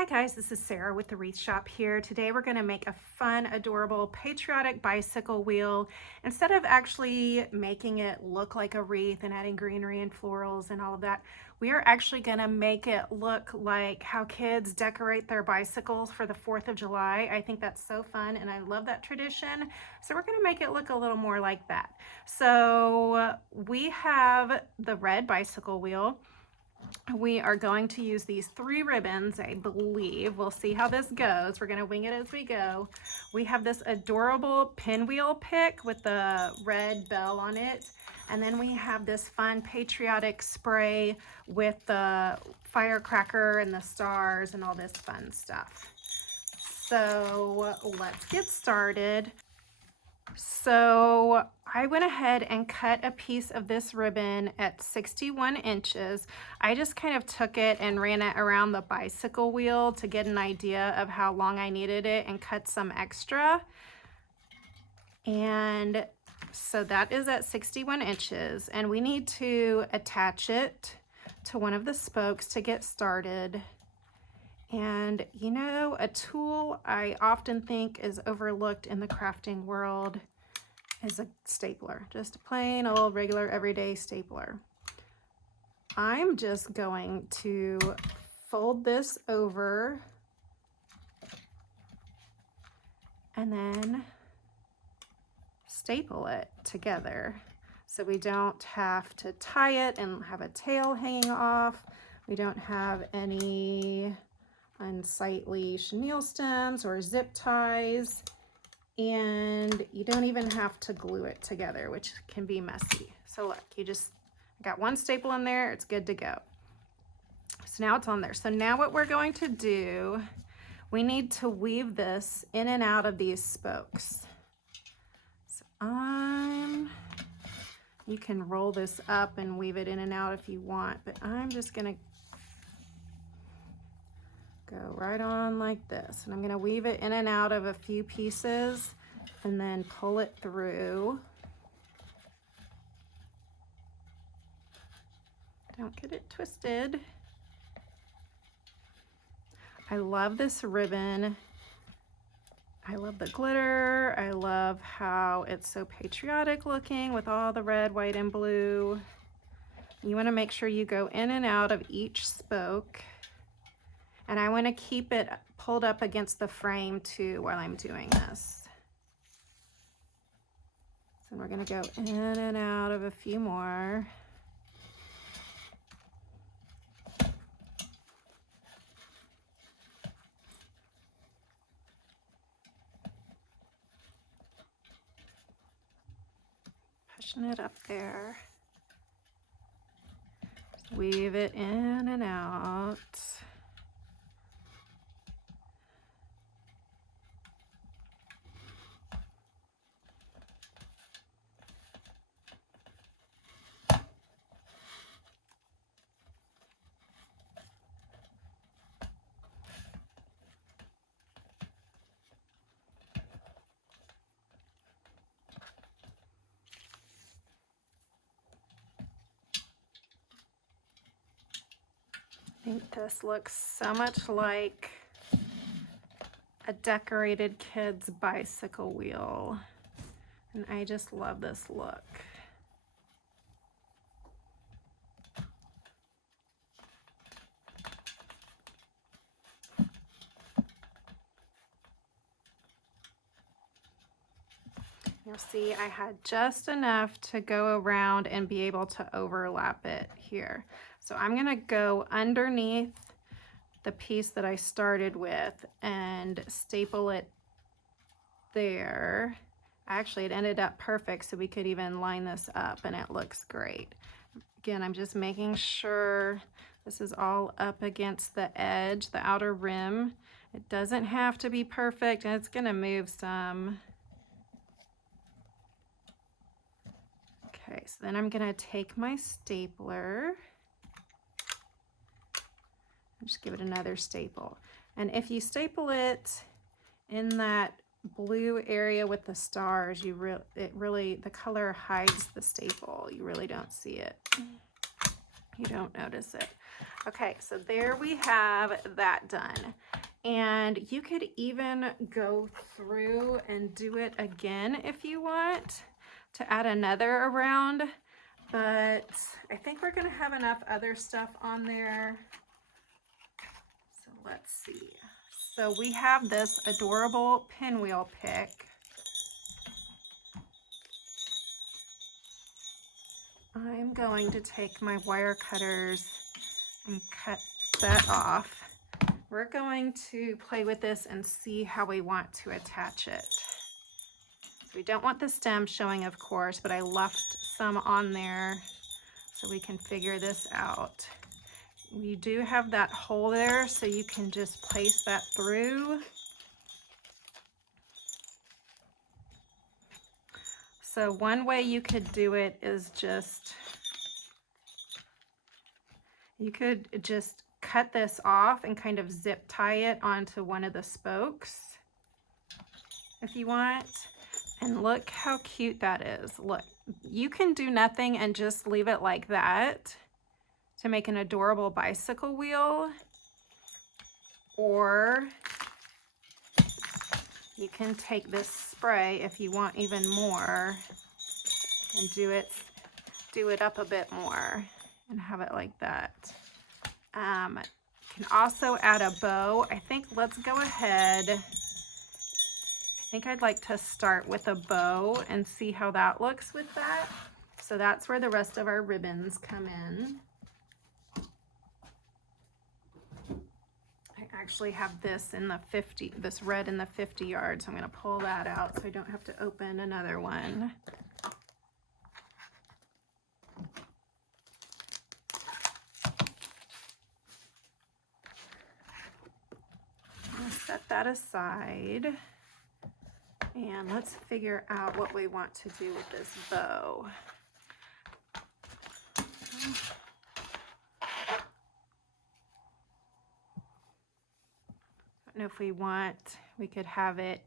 Hi guys, this is Sarah with the Wreath Shop here. Today we're going to make a fun, adorable patriotic bicycle wheel. Instead of actually making it look like a wreath and adding greenery and florals and all of that, we are actually going to make it look like how kids decorate their bicycles for the 4th of July. I think that's so fun and I love that tradition. So we're going to make it look a little more like that. So we have the red bicycle wheel. We are going to use these 3 ribbons, I believe. We'll see how this goes. We're going to wing it as we go. We have this adorable pinwheel pick with the red bell on it. And then we have this fun patriotic spray with the firecracker and the stars and all this fun stuff. So let's get started. So I went ahead and cut a piece of this ribbon at 61 inches. I just kind of took it and ran it around the bicycle wheel to get an idea of how long I needed it and cut some extra. And so that is at 61 inches and we need to attach it to one of the spokes to get started. And you know, a tool I often think is overlooked in the crafting world is a stapler, just a plain old regular everyday stapler. I'm just going to fold this over and then staple it together so we don't have to tie it and have a tail hanging off. We don't have any unsightly chenille stems or zip ties, and you don't even have to glue it together, which can be messy. So look, you just got one staple in there, it's good to go. So now it's on there. So now what we're going to do, we need to weave this in and out of these spokes. So you can roll this up and weave it in and out if you want, but I'm just gonna go right on like this, and I'm going to weave it in and out of a few pieces and then pull it through. Don't get it twisted. I love this ribbon. I love the glitter. I love how it's so patriotic looking with all the red, white, and blue. You want to make sure you go in and out of each spoke. And I want to keep it pulled up against the frame too while I'm doing this. So we're going to go in and out of a few more. Pushing it up there. Just weave it in and out. I think this looks so much like a decorated kid's bicycle wheel, and I just love this look. You'll see I had just enough to go around and be able to overlap it here. So I'm going to go underneath the piece that I started with and staple it there. Actually, it ended up perfect, so we could even line this up and it looks great. Again, I'm just making sure this is all up against the edge, the outer rim. It doesn't have to be perfect, and it's going to move some. Okay, so then I'm going to take my stapler and just give it another staple. And if you staple it in that blue area with the stars, the color hides the staple. You really don't see it. You don't notice it. Okay, so there we have that done. And you could even go through and do it again if you want to add another around, but I think we're gonna have enough other stuff on there. So let's see. So we have this adorable pinwheel pick. I'm going to take my wire cutters and cut that off. We're going to play with this and see how we want to attach it. So we don't want the stem showing, of course, but I left some on there so we can figure this out. You do have that hole there, so you can just place that through. So one way you could do it is you could just cut this off and kind of zip tie it onto one of the spokes if you want. And look how cute that is. Look, you can do nothing and just leave it like that to make an adorable bicycle wheel, or you can take this spray if you want even more and do it up a bit more and have it like that. Can also add a bow. I think let's go ahead. I think I'd like to start with a bow and see how that looks with that. So that's where the rest of our ribbons come in. I actually have this in the 50, this red in the 50 yards. So I'm going to pull that out so I don't have to open another one. Set that aside, and let's figure out what we want to do with this bow. I don't know if we could have a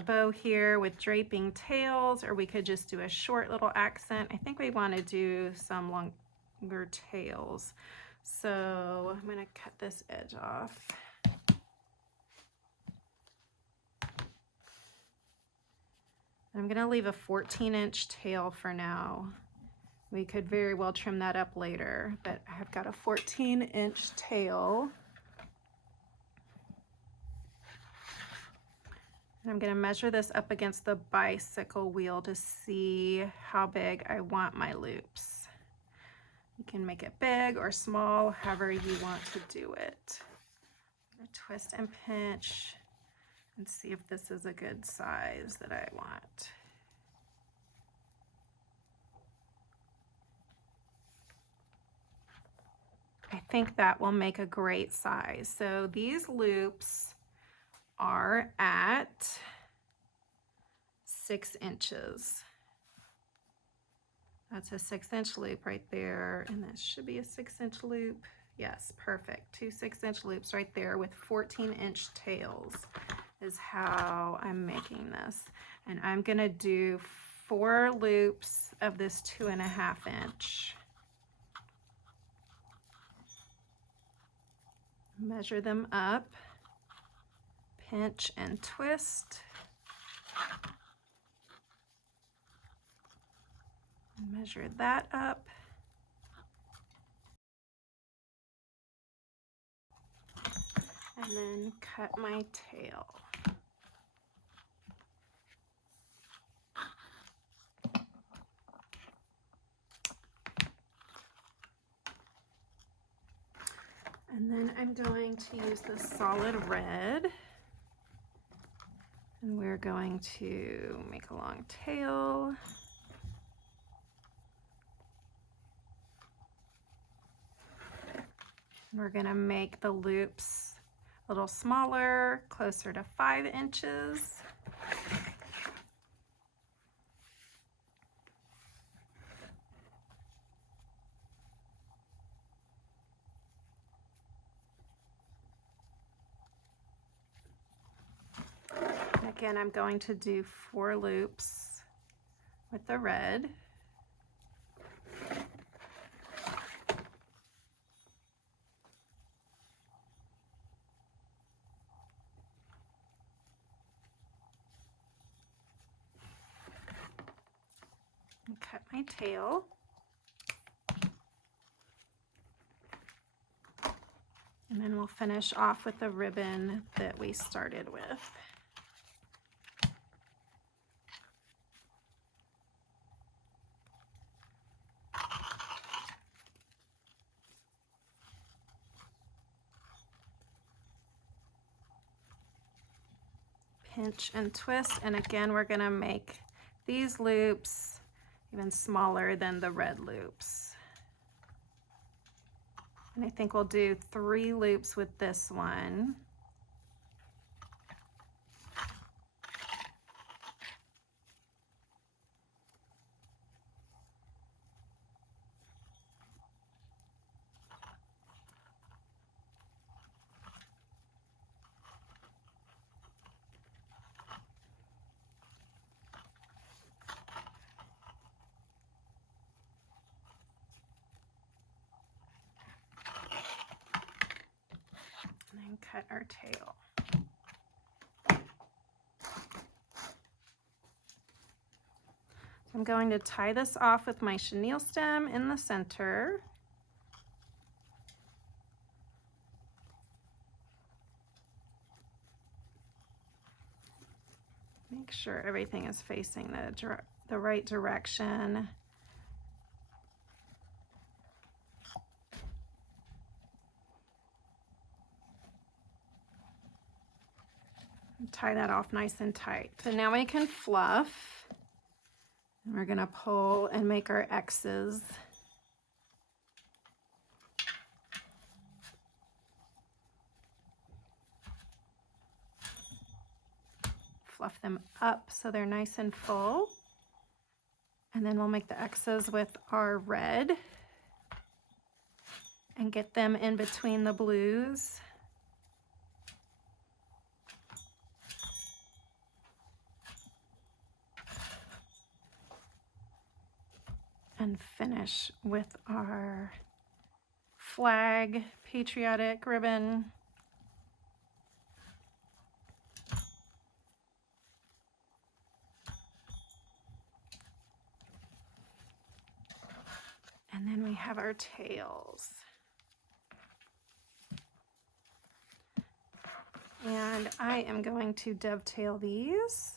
bow here with draping tails, or we could just do a short little accent. I think we want to do some longer tails. So I'm going to cut this edge off. I'm going to leave a 14-inch tail for now. We could very well trim that up later, but I've got a 14-inch tail. And I'm going to measure this up against the bicycle wheel to see how big I want my loops. You can make it big or small, however you want to do it. Twist and pinch and see if this is a good size that I want. I think that will make a great size. So these loops are at 6 inches. That's a 6-inch loop right there, and this should be a 6-inch loop. Yes, perfect. 2 6-inch loops right there with 14-inch tails is how I'm making this. And I'm gonna do 4 loops of this 2.5-inch. Measure them up, pinch and twist. Measure that up. And then cut my tail. And then I'm going to use the solid red. And we're going to make a long tail. We're going to make the loops a little smaller, closer to 5 inches. Again, I'm going to do 4 loops with the red. cut my tail. And then we'll finish off with the ribbon that we started with. Pinch and twist, and again we're going to make these loops even smaller than the red loops. And I think we'll do 3 loops with this one. And cut our tail. I'm going to tie this off with my chenille stem in the center. Make sure everything is facing the right direction. Tie that off nice and tight. So now we can fluff. And we're gonna pull and make our X's. Fluff them up so they're nice and full. And then we'll make the X's with our red and get them in between the blues. And finish with our flag patriotic ribbon. And then we have our tails. And I am going to dovetail these.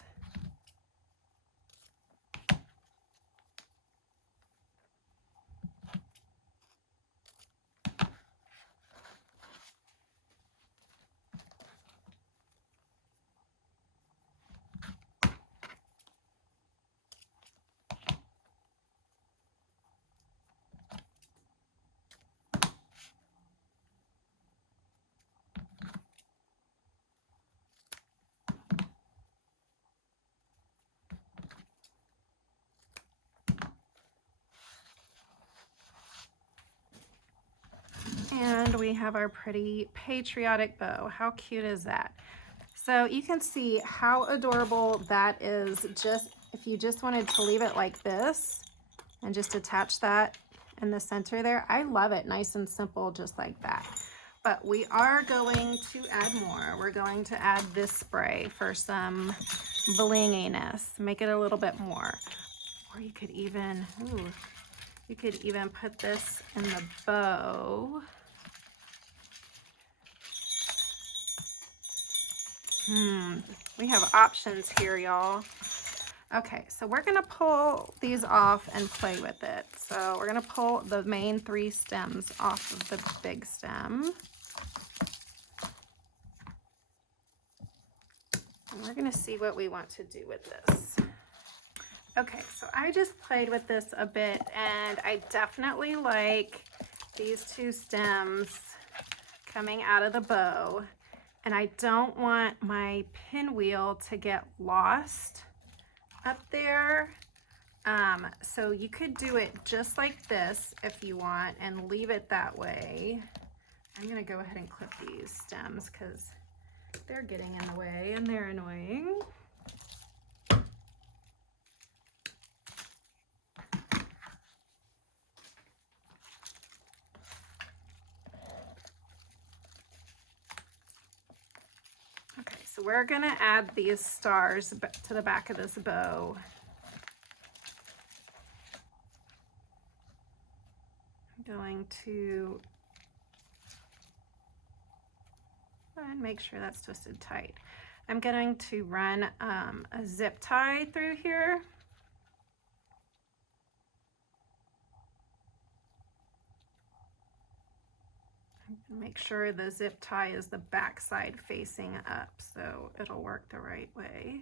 And we have our pretty patriotic bow. How cute is that? So you can see how adorable that is, just if you just wanted to leave it like this and just attach that in the center there. I love it, nice and simple, just like that. But we are going to add more. We're going to add this spray for some blinginess, make it a little bit more. Or you could even, you could even put this in the bow. We have options here, y'all. Okay, so we're gonna pull these off and play with it. So we're gonna pull the main 3 stems off of the big stem. And we're gonna see what we want to do with this. Okay, so I just played with this a bit, and I definitely like these 2 stems coming out of the bow. And I don't want my pinwheel to get lost up there. So you could do it just like this if you want and leave it that way. I'm gonna go ahead and clip these stems because they're getting in the way and they're annoying. Okay, so we're gonna add these stars to the back of this bow. going to and make sure that's twisted tight. I'm going to run a zip tie through here. Make sure the zip tie is the back side facing up so it'll work the right way.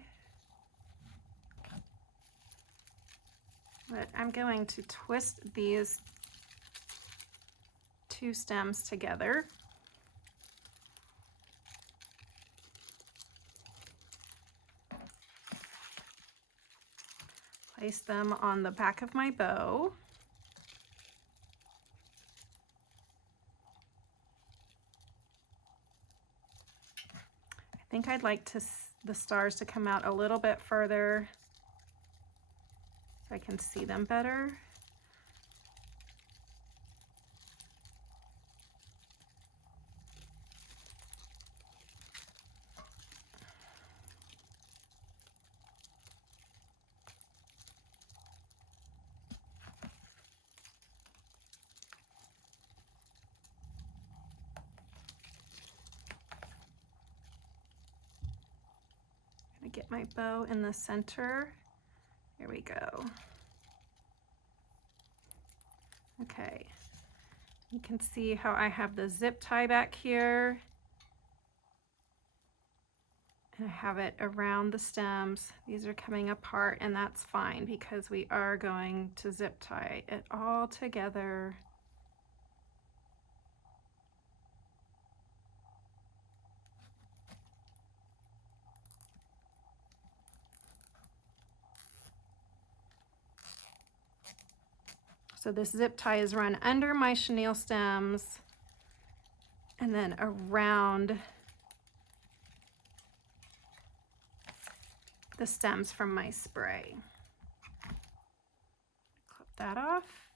But I'm going to twist these two stems together. Place them on the back of my bow. I think I'd like the stars to come out a little bit further so I can see them better. Get my bow in the center. Here we go. Okay, you can see how I have the zip tie back here. And I have it around the stems. These are coming apart, and that's fine because we are going to zip tie it all together. So this zip tie is run under my chenille stems and then around the stems from my spray. Clip that off.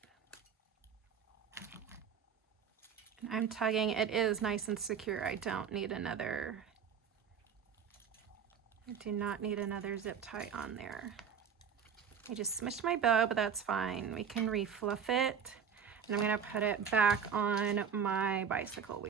And I'm tugging. It is nice and secure. I do not need another zip tie on there. I just smushed my bow, but that's fine. We can refluff it. And I'm gonna put it back on my bicycle wheel.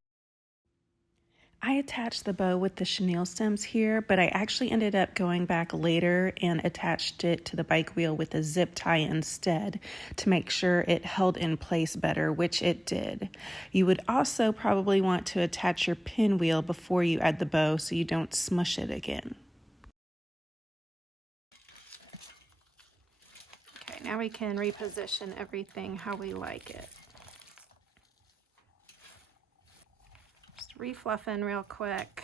I attached the bow with the chenille stems here, but I actually ended up going back later and attached it to the bike wheel with a zip tie instead to make sure it held in place better, which it did. You would also probably want to attach your pinwheel before you add the bow so you don't smush it again. Now we can reposition everything how we like it. Just refluffing real quick.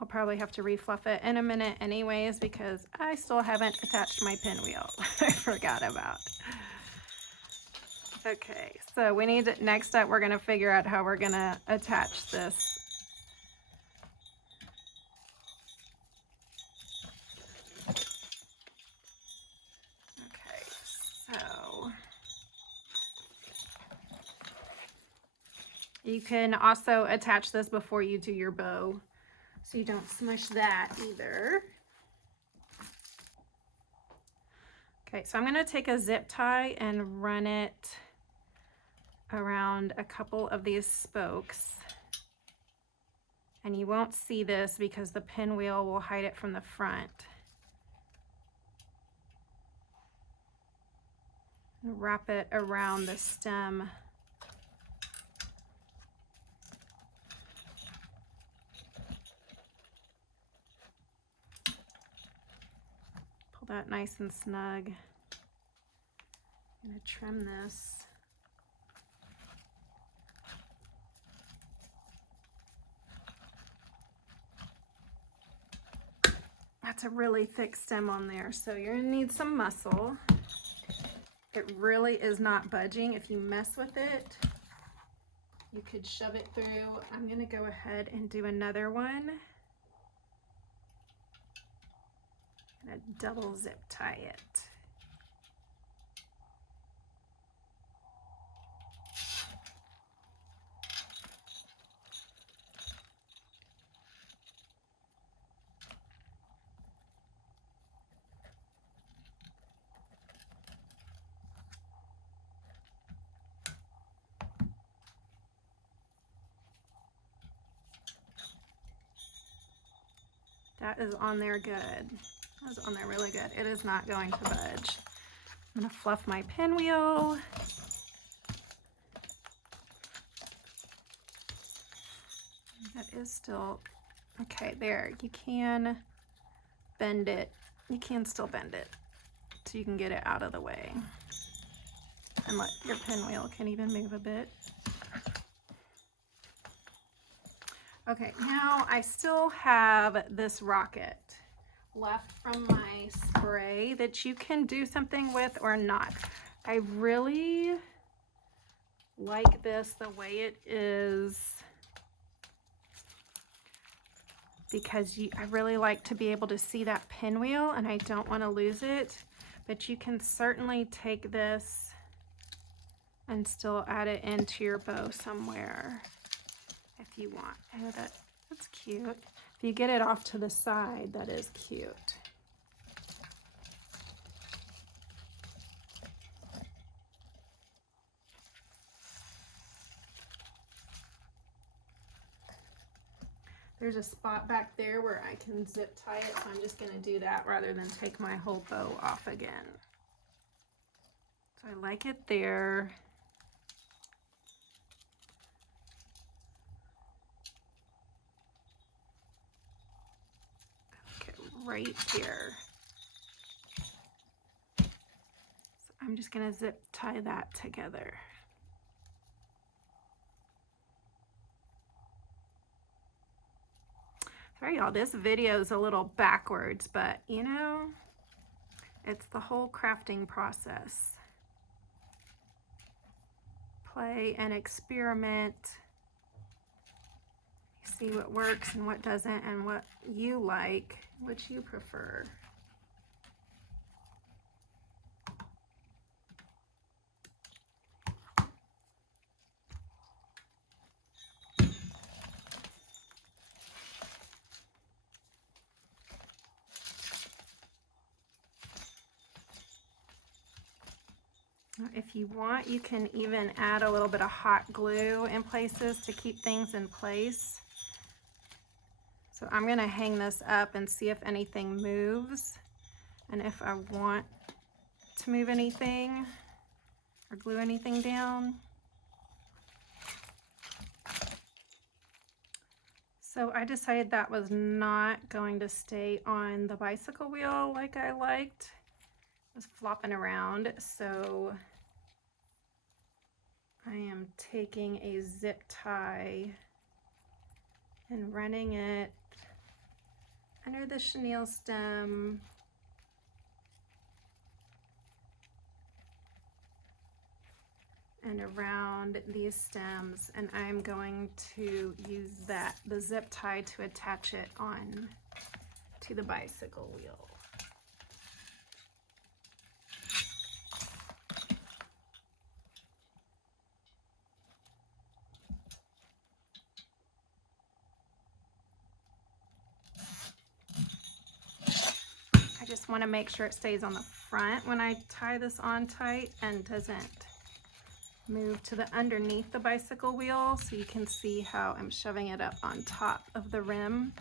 I'll probably have to refluff it in a minute anyways because I still haven't attached my pinwheel. I forgot about. Okay, so we need to, next up we're gonna figure out how we're gonna attach this. You can also attach this before you do your bow, so you don't smush that either. Okay, so I'm gonna take a zip tie and run it around a couple of these spokes. And you won't see this because the pinwheel will hide it from the front. And wrap it around the stem. That nice and snug. I'm going to trim this. That's a really thick stem on there, so you're going to need some muscle. It really is not budging. If you mess with it, you could shove it through. I'm going to go ahead and do another one. And double zip tie it. That is on there good. That is on there really good. It is not going to budge. I'm gonna fluff my pinwheel. That is still, okay, there. You can bend it. You can still bend it so you can get it out of the way. And let your pinwheel can even move a bit. Okay, now I still have this rocket left from my spray that you can do something with or not. I really like this the way it is because I really like to be able to see that pinwheel and I don't want to lose it. But you can certainly take this and still add it into your bow somewhere if you want. Oh, that's cute. If you get it off to the side, that is cute. There's a spot back there where I can zip tie it, so I'm just going to do that rather than take my whole bow off again. So I like it there. Okay, right here. So I'm just going to zip tie that together. Sorry y'all, this video is a little backwards, but you know, it's the whole crafting process. Play and experiment. See what works and what doesn't and what you like, what you prefer. If you want, you can even add a little bit of hot glue in places to keep things in place. So I'm going to hang this up and see if anything moves. And if I want to move anything or glue anything down. So I decided that was not going to stay on the bicycle wheel like I liked. It was flopping around, so I am taking a zip tie and running it under the chenille stem and around these stems, and I'm going to use the zip tie to attach it on to the bicycle wheel. I just want to make sure it stays on the front when I tie this on tight and doesn't move to the underneath the bicycle wheel, so you can see how I'm shoving it up on top of the rim.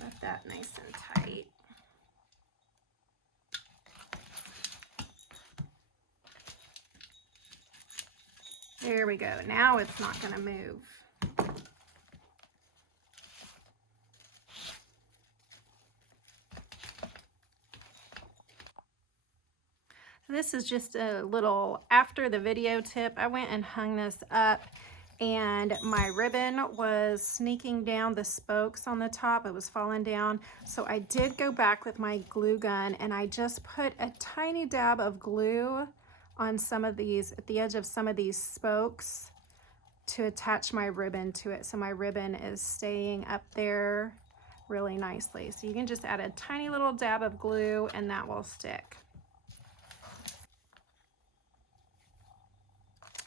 Got that nice and tight. There we go. Now it's not going to move. This is just a little after the video tip. I went and hung this up and my ribbon was sneaking down the spokes on the top. It was falling down. So I did go back with my glue gun and I just put a tiny dab of glue on some of these, at the edge of some of these spokes to attach my ribbon to it. So my ribbon is staying up there really nicely. So you can just add a tiny little dab of glue and that will stick.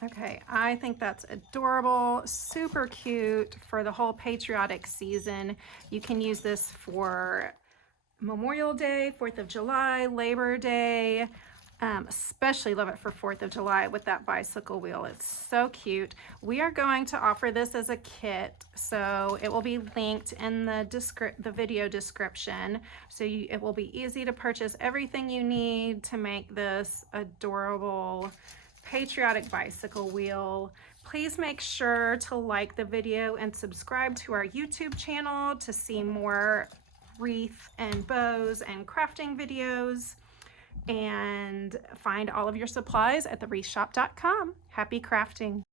Okay, I think that's adorable, super cute for the whole patriotic season. You can use this for Memorial Day, 4th of July, Labor Day, Especially love it for 4th of July with that bicycle wheel. It's so cute. We are going to offer this as a kit, so it will be linked in the video description. So it will be easy to purchase everything you need to make this adorable patriotic bicycle wheel. Please make sure to like the video and subscribe to our YouTube channel to see more wreath and bows and crafting videos. And find all of your supplies at thewreathshop.com. Happy crafting!